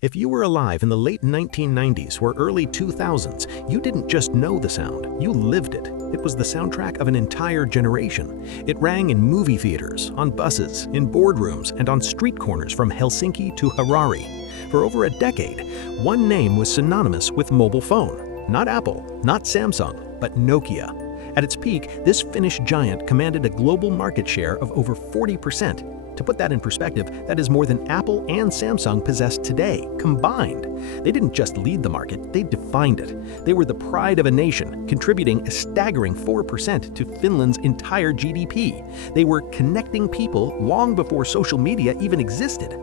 If you were alive in the late 1990s or early 2000s, you didn't just know the sound, you lived it. It was the soundtrack of an entire generation. It rang in movie theaters, on buses, in boardrooms, and on street corners from Helsinki to Harare. For over a decade, one name was synonymous with mobile phone. Not Apple, not Samsung, but Nokia. At its peak, this Finnish giant commanded a global market share of over 40%. To put that in perspective, that is more than Apple and Samsung possess today, combined. They didn't just lead the market, they defined it. They were the pride of a nation, contributing a staggering 4% to Finland's entire GDP. They were connecting people long before social media even existed.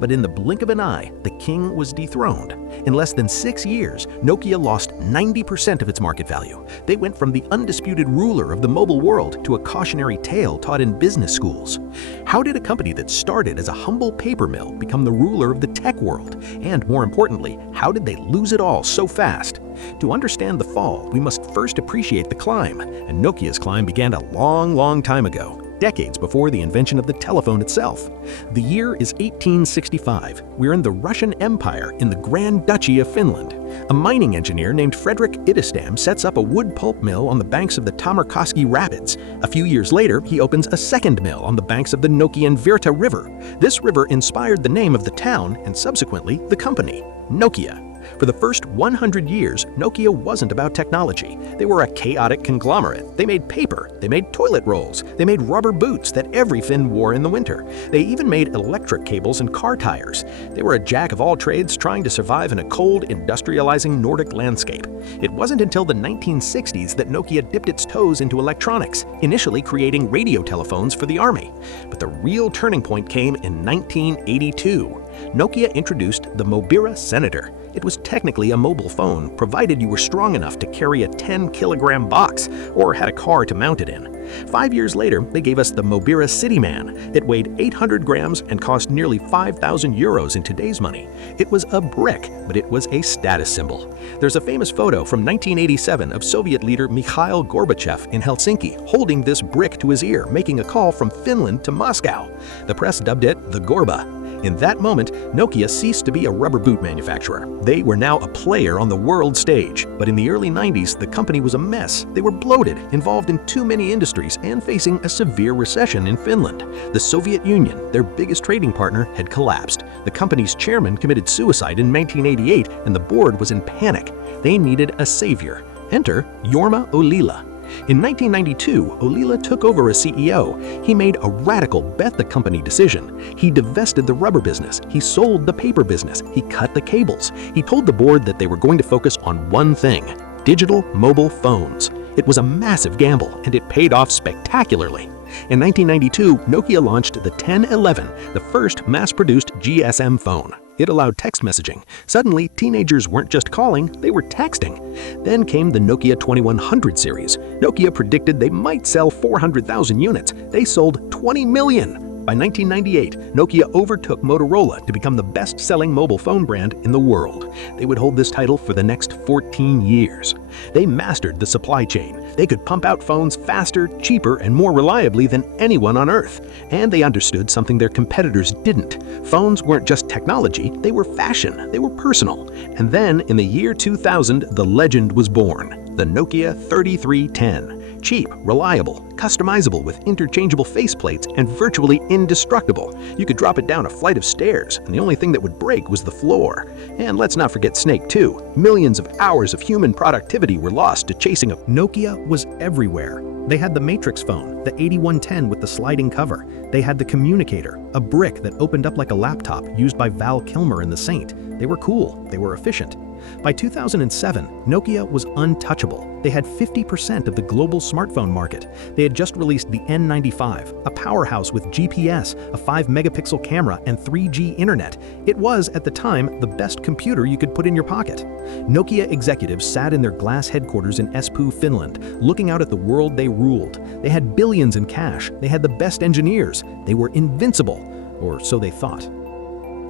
But in the blink of an eye, the king was dethroned. In less than 6 years, Nokia lost 90% of its market value. They went from the undisputed ruler of the mobile world to a cautionary tale taught in business schools. How did a company that started as a humble paper mill become the ruler of the tech world? And more importantly, how did they lose it all so fast? To understand the fall, we must first appreciate the climb. And Nokia's climb began a long time ago. Decades before the invention of the telephone itself. The year is 1865. We're in the Russian Empire in the Grand Duchy of Finland. A mining engineer named Frederick Idestam sets up a wood pulp mill on the banks of the Tamarkoski Rapids. A few years later, he opens a second mill on the banks of the Nokian Virta River. This river inspired the name of the town and subsequently the company, Nokia. For the first 100 years, Nokia wasn't about technology. They were a chaotic conglomerate. They made paper, they made toilet rolls, they made rubber boots that every Finn wore in the winter. They even made electric cables and car tires. They were a jack of all trades trying to survive in a cold, industrializing Nordic landscape. It wasn't until the 1960s that Nokia dipped its toes into electronics, initially creating radio telephones for the army. But the real turning point came in 1982. Nokia introduced the Mobira Senator. It was technically a mobile phone, provided you were strong enough to carry a 10-kilogram box or had a car to mount it in. 5 years later, they gave us the Mobira Cityman. It weighed 800 grams and cost nearly 5,000 euros in today's money. It was a brick, but it was a status symbol. There's a famous photo from 1987 of Soviet leader Mikhail Gorbachev in Helsinki holding this brick to his ear, making a call from Finland to Moscow. The press dubbed it the Gorba. In that moment, Nokia ceased to be a rubber boot manufacturer. They were now a player on the world stage. But in the early 90s, the company was a mess. They were bloated, involved in too many industries, and facing a severe recession in Finland. The Soviet Union, their biggest trading partner, had collapsed. The company's chairman committed suicide in 1988, and the board was in panic. They needed a savior. Enter Jorma Ollila. In 1992, Ollila took over as CEO. He made a radical bet-the-company decision. He divested the rubber business. He sold the paper business. He cut the cables. He told the board that they were going to focus on one thing: digital mobile phones. It was a massive gamble, and it paid off spectacularly. In 1992, Nokia launched the 1011, the first mass-produced GSM phone. It allowed text messaging. Suddenly, teenagers weren't just calling, they were texting. Then came the Nokia 2100 series. Nokia predicted they might sell 400,000 units. They sold 20 million. By 1998, Nokia overtook Motorola to become the best-selling mobile phone brand in the world. They would hold this title for the next 14 years. They mastered the supply chain. They could pump out phones faster, cheaper, and more reliably than anyone on Earth. And they understood something their competitors didn't. Phones weren't just technology, they were fashion, they were personal. And then, in the year 2000, the legend was born. The Nokia 3310. Cheap, reliable, customizable with interchangeable faceplates, and virtually indestructible. You could drop it down a flight of stairs, and the only thing that would break was the floor. And let's not forget Snake 2. Millions of hours of human productivity were lost to chasing a... Nokia was everywhere. They had the Matrix phone, the 8110 with the sliding cover. They had the Communicator, a brick that opened up like a laptop used by Val Kilmer in The Saint. They were cool, they were efficient. By 2007, Nokia was untouchable. They had 50% of the global smartphone market. They had just released the N95, a powerhouse with GPS, a 5-megapixel camera, and 3G internet. It was, at the time, the best computer you could put in your pocket. Nokia executives sat in their glass headquarters in Espoo, Finland, looking out at the world they ruled. They had billions in cash. They had the best engineers. They were invincible, or so they thought.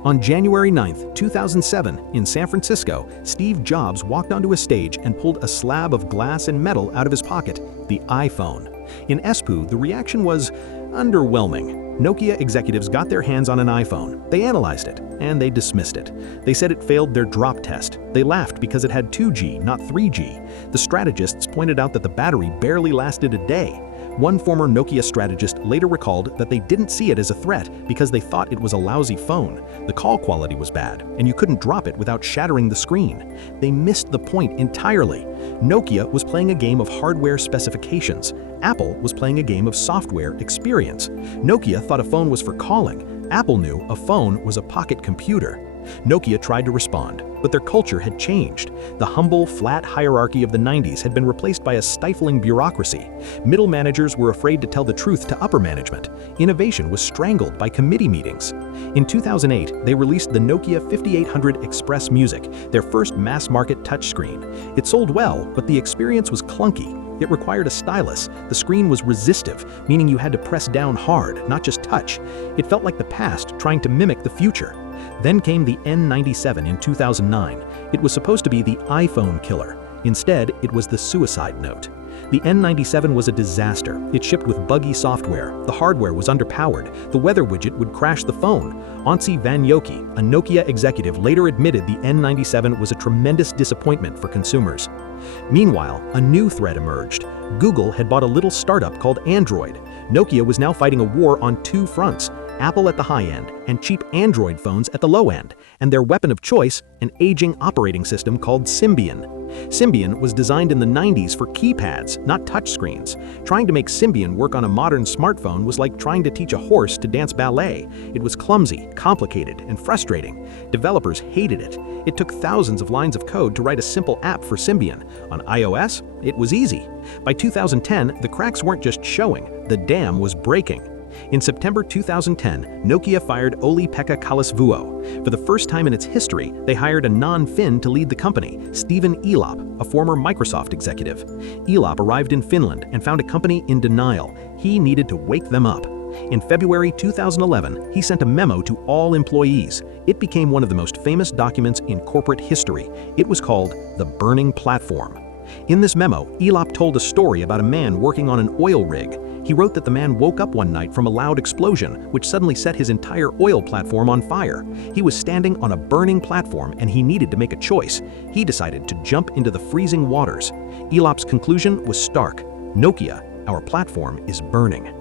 On January 9, 2007, in San Francisco, Steve Jobs walked onto a stage and pulled a slab of glass and metal out of his pocket, the iPhone. In Espoo, the reaction was, Underwhelming. Nokia executives got their hands on an iPhone. They analyzed it, and they dismissed it. They said it failed their drop test. They laughed because it had 2G, not 3G. The strategists pointed out that the battery barely lasted a day. One former Nokia strategist later recalled that they didn't see it as a threat because they thought it was a lousy phone. The call quality was bad, and you couldn't drop it without shattering the screen. They missed the point entirely. Nokia was playing a game of hardware specifications. Apple was playing a game of software experience. Nokia thought a phone was for calling. Apple knew a phone was a pocket computer. Nokia tried to respond, but their culture had changed. The humble, flat hierarchy of the 90s had been replaced by a stifling bureaucracy. Middle managers were afraid to tell the truth to upper management. Innovation was strangled by committee meetings. In 2008, they released the Nokia 5800 Express Music, their first mass-market touchscreen. It sold well, but the experience was clunky. It required a stylus. The screen was resistive, meaning you had to press down hard, not just touch. It felt like the past trying to mimic the future. Then came the N97 in 2009. It was supposed to be the iPhone killer. Instead, it was the suicide note. The N97 was a disaster. It shipped with buggy software. The hardware was underpowered. The weather widget would crash the phone. Anssi Vanjoki, a Nokia executive, later admitted the N97 was a tremendous disappointment for consumers. Meanwhile, a new threat emerged. Google had bought a little startup called Android. Nokia was now fighting a war on two fronts: Apple at the high end and cheap Android phones at the low end, and their weapon of choice, an aging operating system called Symbian. Symbian was designed in the 90s for keypads, not touchscreens. Trying to make Symbian work on a modern smartphone was like trying to teach a horse to dance ballet. It was clumsy, complicated, and frustrating. Developers hated it. It took thousands of lines of code to write a simple app for Symbian. On iOS, it was easy. By 2010, the cracks weren't just showing, the dam was breaking. In September 2010, Nokia fired Olli-Pekka Kallasvuo. For the first time in its history, they hired a non-Finn to lead the company, Stephen Elop, a former Microsoft executive. Elop arrived in Finland and found a company in denial. He needed to wake them up. In February 2011, he sent a memo to all employees. It became one of the most famous documents in corporate history. It was called the Burning Platform. In this memo, Elop told a story about a man working on an oil rig. He wrote that the man woke up one night from a loud explosion, which suddenly set his entire oil platform on fire. He was standing on a burning platform and he needed to make a choice. He decided to jump into the freezing waters. Elop's conclusion was stark. Nokia, our platform is burning.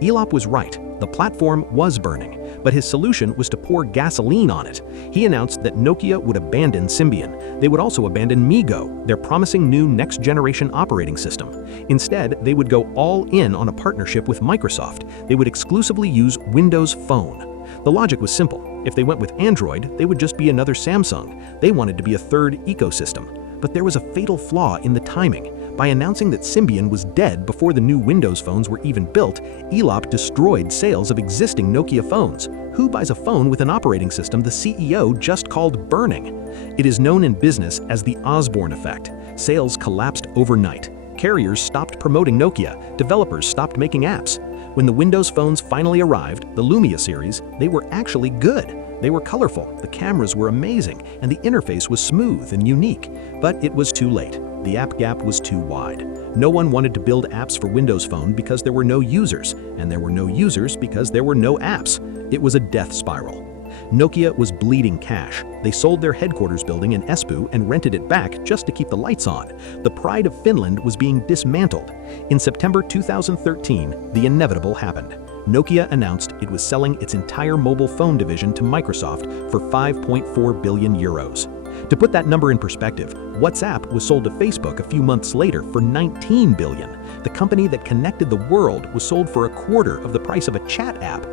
Elop was right. The platform was burning, but his solution was to pour gasoline on it. He announced that Nokia would abandon Symbian. They would also abandon MeeGo, their promising new next-generation operating system. Instead, they would go all in on a partnership with Microsoft. They would exclusively use Windows Phone. The logic was simple. If they went with Android, they would just be another Samsung. They wanted to be a third ecosystem. But there was a fatal flaw in the timing. By announcing that Symbian was dead before the new Windows phones were even built, Elop destroyed sales of existing Nokia phones. Who buys a phone with an operating system the CEO just called burning? It is known in business as the Osborne effect. Sales collapsed overnight. Carriers stopped promoting Nokia. Developers stopped making apps. When the Windows phones finally arrived, the Lumia series, they were actually good. They were colorful, the cameras were amazing, and the interface was smooth and unique. But it was too late. The app gap was too wide. No one wanted to build apps for Windows Phone because there were no users, and there were no users because there were no apps. It was a death spiral. Nokia was bleeding cash. They sold their headquarters building in Espoo and rented it back just to keep the lights on. The pride of Finland was being dismantled. In September 2013, the inevitable happened. Nokia announced it was selling its entire mobile phone division to Microsoft for 5.4 billion euros. To put that number in perspective, WhatsApp was sold to Facebook a few months later for 19 billion. The company that connected the world was sold for a quarter of the price of a chat app.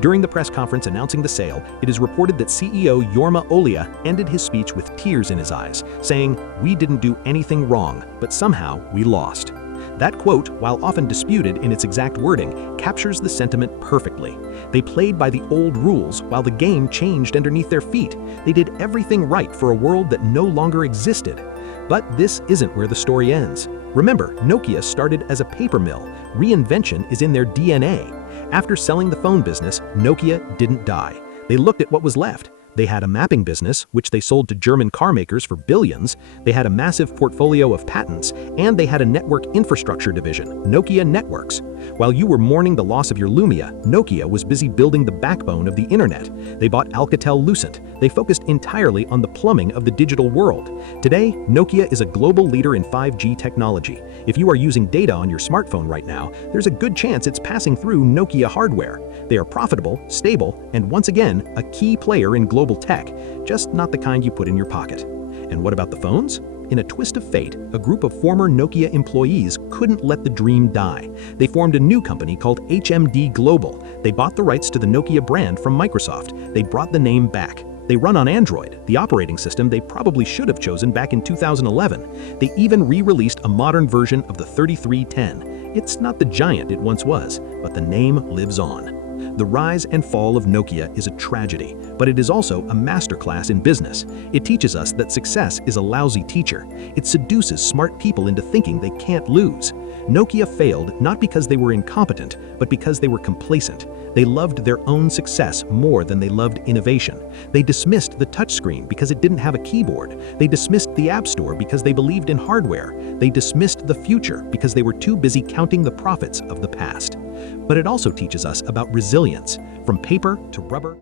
During the press conference announcing the sale, it is reported that CEO Jorma Ollila ended his speech with tears in his eyes, saying, "We didn't do anything wrong, but somehow we lost." That quote, while often disputed in its exact wording, captures the sentiment perfectly. They played by the old rules while the game changed underneath their feet. They did everything right for a world that no longer existed. But this isn't where the story ends. Remember, Nokia started as a paper mill. Reinvention is in their DNA. After selling the phone business, Nokia didn't die. They looked at what was left. They had a mapping business, which they sold to German car makers for billions. They had a massive portfolio of patents, and they had a network infrastructure division, Nokia Networks. While you were mourning the loss of your Lumia, Nokia was busy building the backbone of the internet. They bought Alcatel-Lucent. They focused entirely on the plumbing of the digital world. Today, Nokia is a global leader in 5G technology. If you are using data on your smartphone right now, there's a good chance it's passing through Nokia hardware. They are profitable, stable, and once again, a key player in global tech, just not the kind you put in your pocket. And what about the phones? In a twist of fate, a group of former Nokia employees couldn't let the dream die. They formed a new company called HMD Global. They bought the rights to the Nokia brand from Microsoft. They brought the name back. They run on Android, the operating system they probably should have chosen back in 2011. They even re-released a modern version of the 3310. It's not the giant it once was, but the name lives on. The rise and fall of Nokia is a tragedy, but it is also a masterclass in business. It teaches us that success is a lousy teacher. It seduces smart people into thinking they can't lose. Nokia failed not because they were incompetent, but because they were complacent. They loved their own success more than they loved innovation. They dismissed the touchscreen because it didn't have a keyboard. They dismissed the App Store because they believed in hardware. They dismissed the future because they were too busy counting the profits of the past. But it also teaches us about resilience, from paper to rubber.